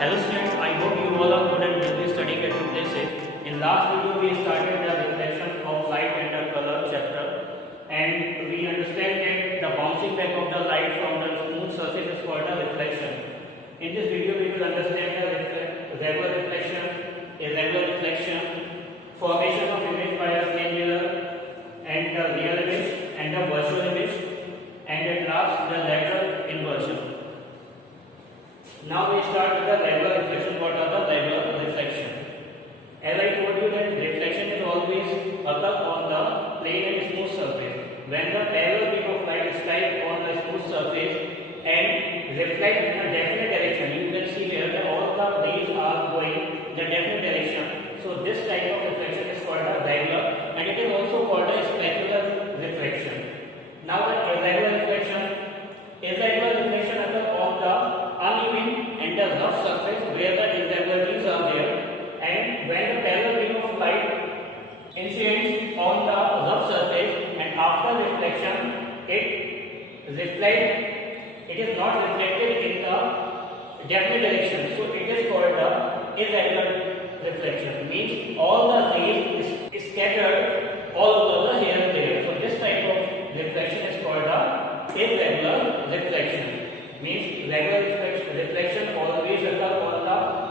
Hello students, I hope you all are good and will be studying at your places. In last video we started the reflection of light and the color chapter, and we understand that the bouncing back of the light from the smooth surface is called a reflection. In this video we will understand the regular reflection, irregular reflection, formation of image by a plane mirror, and the real image and the virtual image, and at last the lateral inversion. Now we start with the regular reflection. What are the regular reflection? As I told you that reflection is always occur on the plane and smooth surface. When the parallel beam of light strikes on the smooth surface and reflect in a definite direction, you can see where all the rays are going in the definite direction. So this type of reflection is called a regular, and it is also called a specular reflection. Now the irregular reflection occurs on the uneven and the rough surface where the irregularities are there, and when the parallel beam of light incidents on the rough surface and after reflection it is not reflected in the definite direction, so it is called the irregular reflection. Means all the rays is scattered all over the here and there. So this type of reflection is called the irregular reflection. Means regular reflection always occur on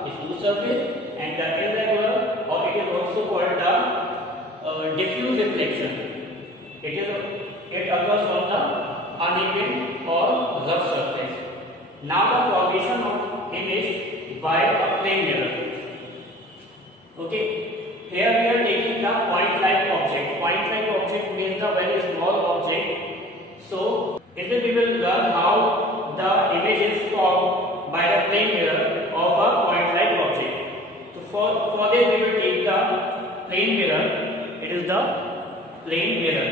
the smooth surface, and the irregular, or it is also called the diffuse reflection. It occurs on the uneven or rough surface. Now the formation of image by a plane mirror. Okay, here we are taking the point-like object. Point-like object means the very small object. So in this we will learn how the image is formed by the plane mirror of a point-like object. So for this we will take the plane mirror. It is the plane mirror.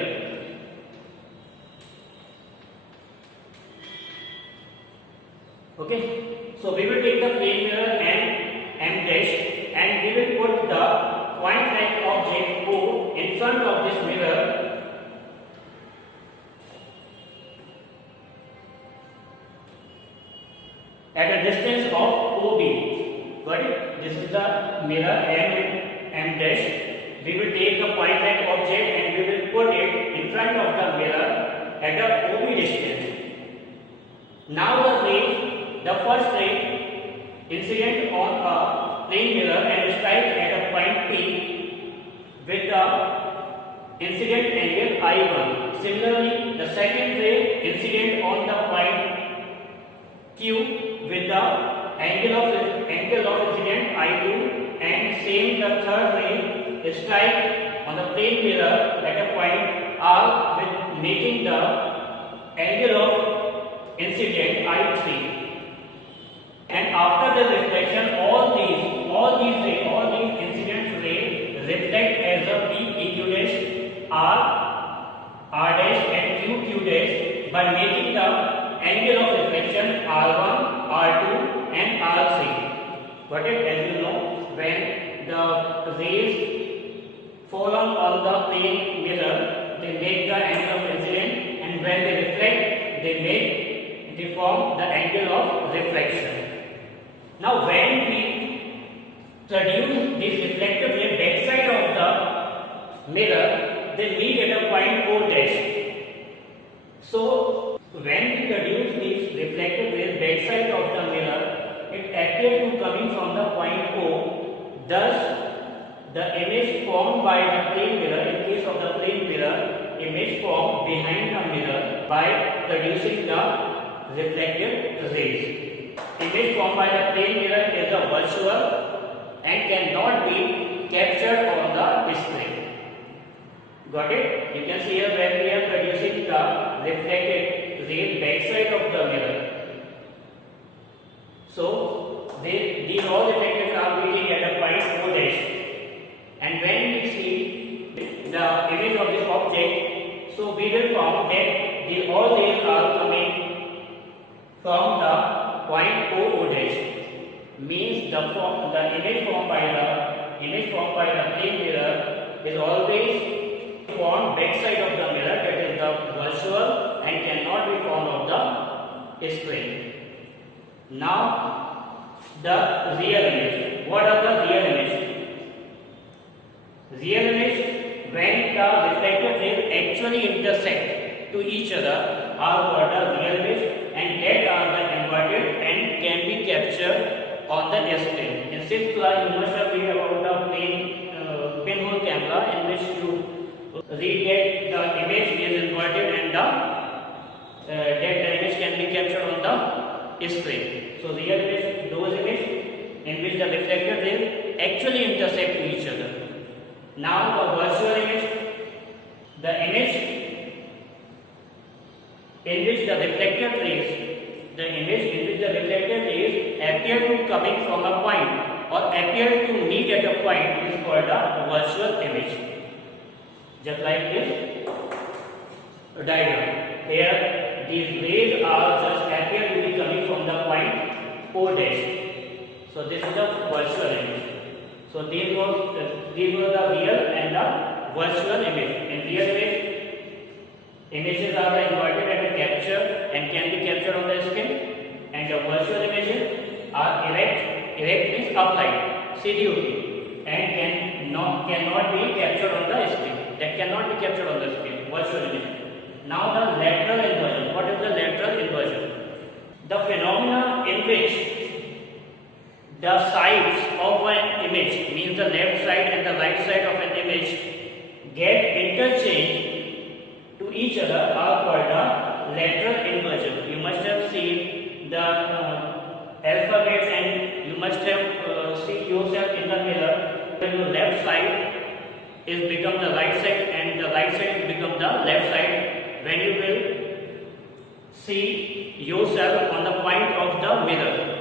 Okay, so we will take the plane mirror M dash, and we will put the point-like object O in front of this mirror. At a distance of OB. Got it? This is the mirror M dash. We will take a point-like object and we will put it in front of the mirror at a OB distance. Now the first ray incident on a plane mirror and strike at a point P with the incident angle I1. Similarly, the second ray incident on the point Q with the angle of incident I2, and same the third ray strike on the plane mirror at a point R with making the angle of incident I3. And after the reflection, all these incident rays reflect as a P Q dash, R dash, and Q dash by making the angle of reflection R1, R2, and R3. But as you know, when the rays fall on the plane mirror, they make the angle of incident, and when they reflect, they form the angle of reflection. Now, when we produce this reflected ray backside of the mirror, they meet at a point O dash. So when we produce this reflected ray backside of the mirror, it appears to coming from the point O. Thus, the image formed by the plane mirror, in case of the plane mirror, image formed behind the mirror by producing the reflected rays. Image formed by the plane mirror is a virtual and cannot be captured on the display. Got it? You can see here when we are producing the reflected ray backside of the mirror. So these all reflectors are meeting at a point O dash. And when we see the image of this object, so we will found that all these are coming from the point O dash. Means the image formed by the plane mirror is always formed backside of the mirror, that is the virtual, and cannot be formed of the screen. Now the real image. What are the real image? Real image, when the reflected rays actually intersect to each other, are called the real image, and that are the inverted and can be captured on the screen. In 6th class, you must have read about the pinhole camera, in which you read that the image is inverted and that the image can be captured on the screen. So real image, those image in which the reflected rays actually intersect to each other. Now the virtual image, the image in which the reflected rays, appear to coming from a point or appear to meet at a point is called a virtual image. Just like this diagram. Here these rays are just appear to be coming from the point O dash. So this is the virtual image. So these were the real and the virtual image. In real image, images are the inverted and can be captured on the screen, and the virtual images are erect means upright, CDOT, and cannot be captured on the screen. That cannot be captured on the screen. Virtual image. Now the lateral inversion. What is the lateral inversion? The phenomena in which the sides of an image, means the left side and the right side of an image, get interchanged to each other, are called the lateral inversion. You must have seen the alphabets, and you must have seen yourself in the mirror. When your left side is become the right side and the right side is become the left side, when you will see yourself on the point of the mirror.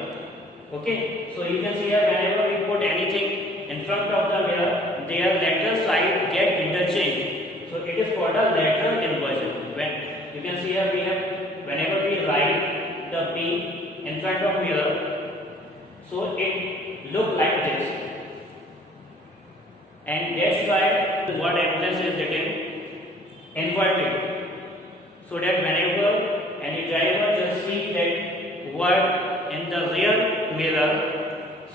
Okay, so you can see here, whenever we put anything in front of the mirror, their lateral side get interchanged. So it is called a lateral inversion. When you can see here, we have, whenever we write the P in front of mirror, so it look like this, and that's why the word ambulance is written inverted, so that whenever any driver just see that word in the rear mirror,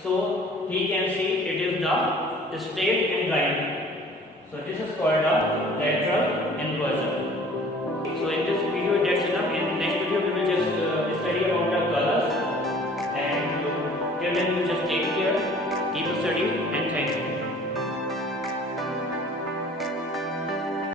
so he can see it is the straight and right. So this is called a lateral inversion. So in this video that's enough. In next video we will just study about the